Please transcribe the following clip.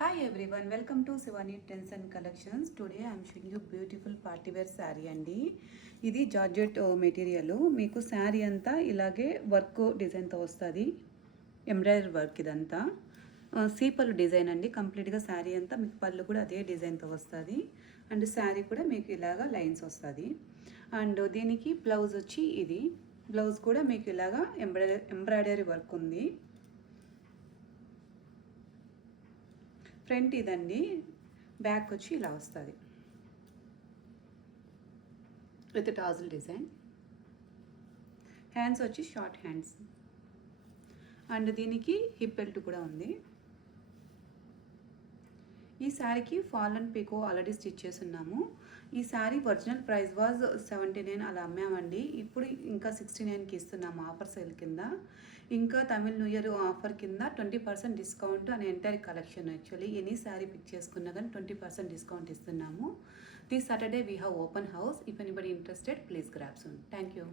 Hi everyone, welcome to Shivani Trends and Collections. Today I am showing you beautiful party wear saree అండి. ఇది georgette material. మీకు శారీ అంతా ఇలాగే work డిజైన్తో వస్తుంది. ఎంబ్రాయిడరీ వర్క్ ఇదంతా సీపల్ డిజైన్ అండి. కంప్లీట్గా శారీ అంతా మీకు పళ్ళు కూడా అదే డిజైన్తో వస్తుంది. అండ్ శారీ కూడా మీకు ఇలాగా లైన్స్ వస్తుంది. అండ్ దీనికి బ్లౌజ్ వచ్చి ఇది. బ్లౌజ్ కూడా మీకు ఇలాగా ఎంబ్రాయిడరీ వర్క్ ఉంది. ఫ్రంట్ ఇదండి, బ్యాక్ వచ్చి ఇలా వస్తుంది విత్ టాజిల్ డిజైన్. హ్యాండ్స్ వచ్చి షార్ట్ హ్యాండ్స్ అండ్ దీనికి హిప్ బెల్ట్ కూడా ఉంది. ఈ శారీకి ఫాల్ అండ్ పీకో ఆల్రెడీ స్టిచ్ చేసి ఉన్నాము. ఈ శారీ ఒరిజినల్ ప్రైస్ వాజ్ 79 అలా అమ్మామండి. ఇప్పుడు ఇంకా 69కి ఇస్తున్నాము ఆఫర్ సేల్ కింద. ఇంకా తమిళ్ న్యూ ఇయర్ ఆఫర్ కింద 20% డిస్కౌంట్ అని entire collection. Actually any sari pick చేసుకున్నా కానీ 20% డిస్కౌంట్ ఇస్తున్నాము. This Saturday we have open house. If anybody interested please grab soon. Thank you.